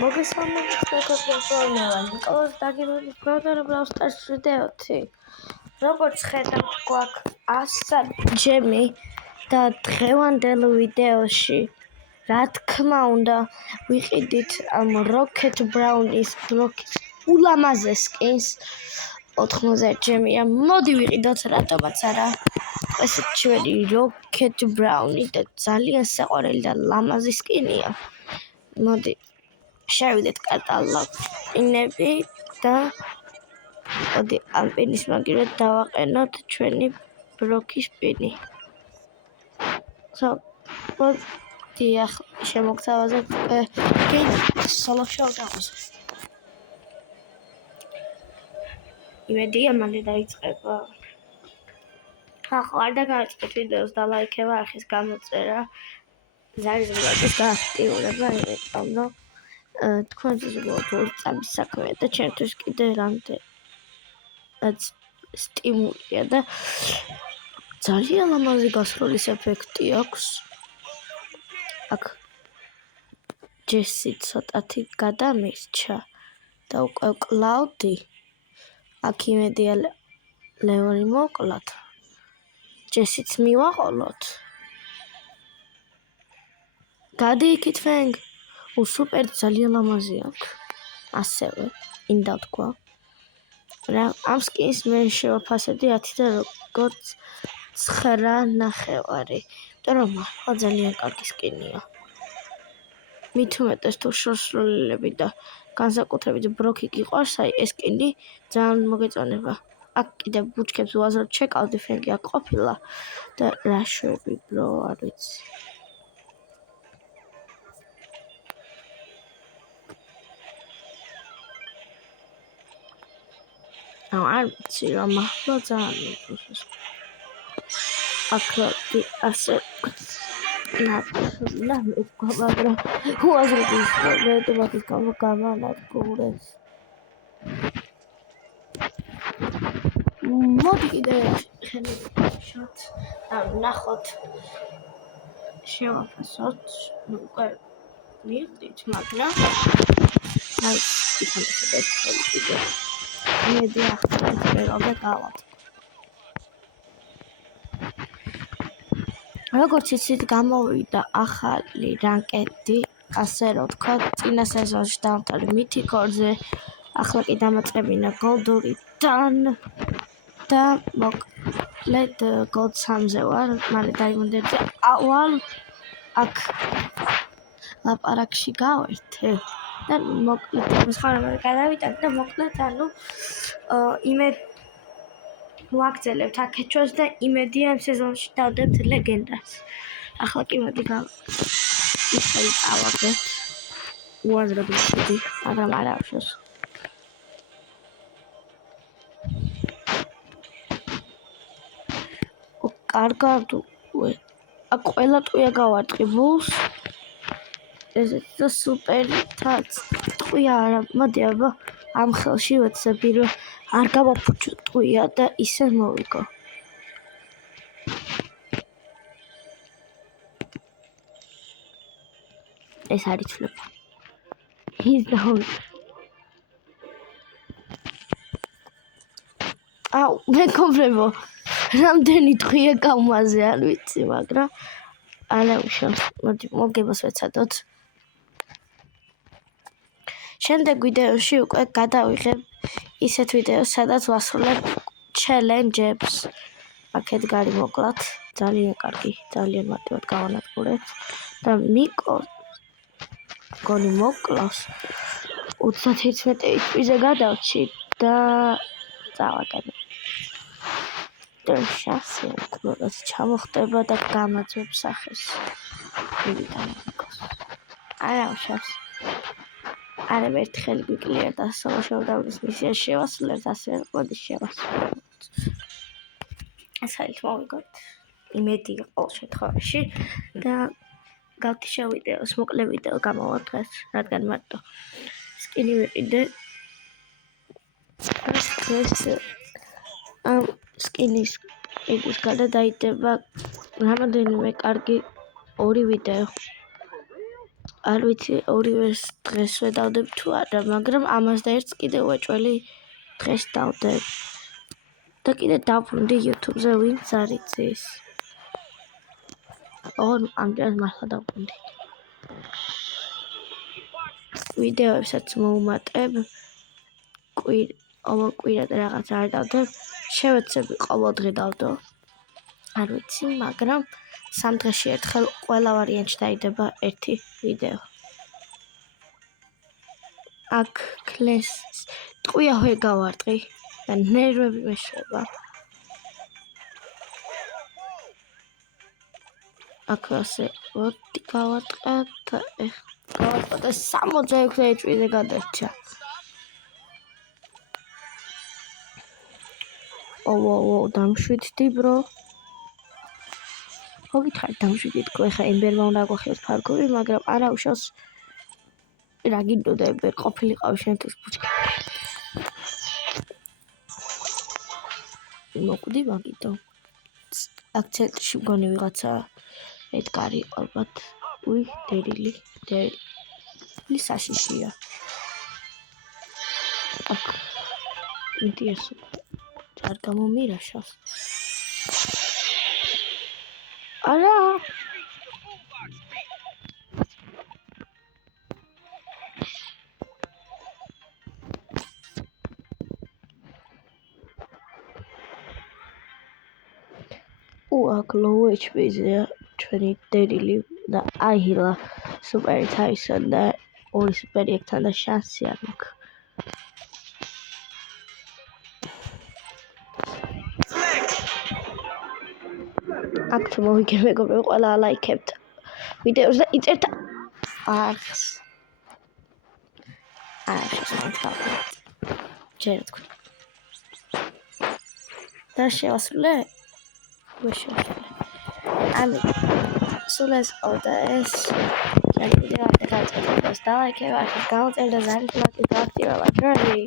მოგესალმებით მეგობრებო, ნიკოლოზ დაგირონის პროდუქტ ბრაუსტარს ვიდეოთი. როგორც ხედავთ, გვაქვს 100 ჯემი და დღევანდელ ვიდეოში, რა თქმა უნდა, ვიყიდით ამ როკეტ ბრაუნის ბლოკის ულამაზე სკინს 90 ჯემია. მოდი ვიყიდოთ, რატომაც არა. ესეც ჩვენი როკეტ ბრაუნი და ძალიან საყვარელი და ლამაზი სკინია. მოდი შევიდეთ კატალოგინები და მოდი ამ პინის მაგივრად დავაყენოთ ჩვენი ბროკის პინი. მოდი ახლა შემოგთავაზებთ სოლოში ავდავაზოთ. იმედია მალე დაიწყება. ახლა არ დაგაწყეთ ვიდეოს და ლაიქება არხის გამოწერა. ზარიზმის გააქტიურება, იმიტომ რომ თქვენთვის უბრალოდ წამის საქმეა და ჩემთვის კიდე რამდენად სტიმულია და ძალიან ლამაზი გასროლის ეფექტი აქვს. აქ ჯესი ცოტათი გადამირჩა და უკვე კლაუდი. აქ იმედია ლეონი მოკლათ. ჯესიც მივაყოლოთ. გადი იქით ფენგ. სუპერ ძალიან ლამაზი აქვს. ასევე ინდა თქვა. ამ სკინს მე შევაფასებდი 10 და როგორც 9.5. იმიტომ რომ ახლა ძალიან კარგი სკინია. მით უმეტეს თუ შორსროლელები და განსაკუთრებით ბროკი გიყვარს, აი ეს სკინი ძალიან მოგეწონება. აქ კიდე ბუჩქებს უაზროდ ჩეკავდი, ფენგი აქ ყოფილა და რა შვები ბრო არ ვიცი. არ ვიცი რომ ახლა ძალიან პროცეს. აქ ასე და მეთქვა, მაგრამ უაზროდ ის მეტომატის გამანადგურეს. მოდი კიდე შევშოთ და ვნახოთ. შევაფასოთ, უკვე მივიდით, მაგრამ აი ითამაშებთ კიდე. იმედი ახლა ეცეროდა გავალთ. როგორც იცით, გამოვიდა ახალი რანკედი, ასე რომ თქვა, წინა სეზონში დავამთავრე მითიკორზე, ახლა კი დამაწყებინა გოლდურიდან და მოკლედ გოლდ 3-ზე ვარ, მალე დაიმონდებზე ავალ აქ ლაპარაკში გავერთე და მოკლედ მსხვილად გადავიტანე და მოკლედ ვაგრძელებთ აქეთ ჩვენს და იმედია ამ სეზონში დავდებთ ლეგენდას. ახლა კი მოდი გავავარდეთ. უაზროდ ვიშვიდი, მაგრამ არ ავშოს. კარგად აქ ყველა ტყვია გავარტყი ბულს. ესეც და სუპერითაც ტყვია არა, მოდი აბა ამ ხელში ვეცები რომ არ გამოფუჩო ტყვია და ისე მოვიგო. ეს არ იცვლება. ის დაუვიდა. აუ, მეგობრებო, რამდენი ტყვია გამაზე არ ვიცი, მაგრამ არა უშავს. მოდი მოგებას ვეცადოთ. შემდეგ ვიდეოში უკვე გადავიღებ ისეთ ვიდეოს, სადაც ვასრულებ ჩელენჯებს. აქეთ გარი მოკლათ, ძალიან კარგი, ძალიან მარტივად გავანადგურეთ და გონი მოკლავს 31 HP-ზე გადავჭი და წავაკეთებ. და შასი უყუროს ჩამოხდება და გამაძვებს სახეს. მივიდა მეკოს. არა უშავს. არამე ერთხელ გვიკლია და სოლოშოვდავნის მისია შევასრულებთ, ასე მოდი შევასრულებთ. საერთოდ მოვიგოთ. იმედი ყოველ შემთხვევაში და გავთიშა ვიდეოს, მოკლე ვიდეო გამოვარ დღეს, რადგან მარტო სკინი ვიყიდე. დღეს ამ სკინის ყიდის გარდა დაიდება რამოდენიმე კარგი ორი ვიდეო. არ ვიცი ორივე დღეს ვედავდებ თუ არა, მაგრამ ამას და ერთს კიდე უეჭველი დღეს დავდებ. და კიდე დავრუნდი YouTube-ზე ვინც არ იცის. ამჯერად მართლა დავრუნდი. ვიდეოებსაც მოუმატებ, ყოველ კვირად რაღაც არ დავდებ, შევეცები ყოველდღე დავდო. არ ვიცი, მაგრამ 3 დღეში ერთხელ ყველა ვარიანტში დაიდება ერთი ვიდეო. აქ კლეს ტყვია ვერ გავარტყი და ნერვები მეშება. აქ ასე ვოტი გავარტყა და გავარტყა და 66 HP-ზე გადარჩა. დამშვიდდი bro. მოგითხარით დამშვიდდი თქო, ეხა ემბერმა უნდა აგვახიოს ფარგური, მაგრამ არა უშავს რა გინდოდა ემბერ ყოფილიყავი შენთვის ბუჩქი. მოკვდი მაგითო. აქ ცენტრში მგონი ვიღაცა ედგარი ალბათ. უი, დერილი საშიშია. აქ მიდი ესო. არ გამომირაშავს. არა. აქ low HP-ზეა ჩვენი დერილი და აიჰილა სუპერი თაისონ და ორი სუპერი ეგთან და შანსი არ მაქვს. აქ თუ მოვიგე მეგობრებო, ყველა ლაიქებთ ვიდეოს და იწერთ არხს. ჯერ თქვი. და შევასრულე? სულ ეს ყავდა ეს ვიდეო და გაიწევდა და ლაიქება, გამოწერდა ზარით ლაიქი და აქტივობა.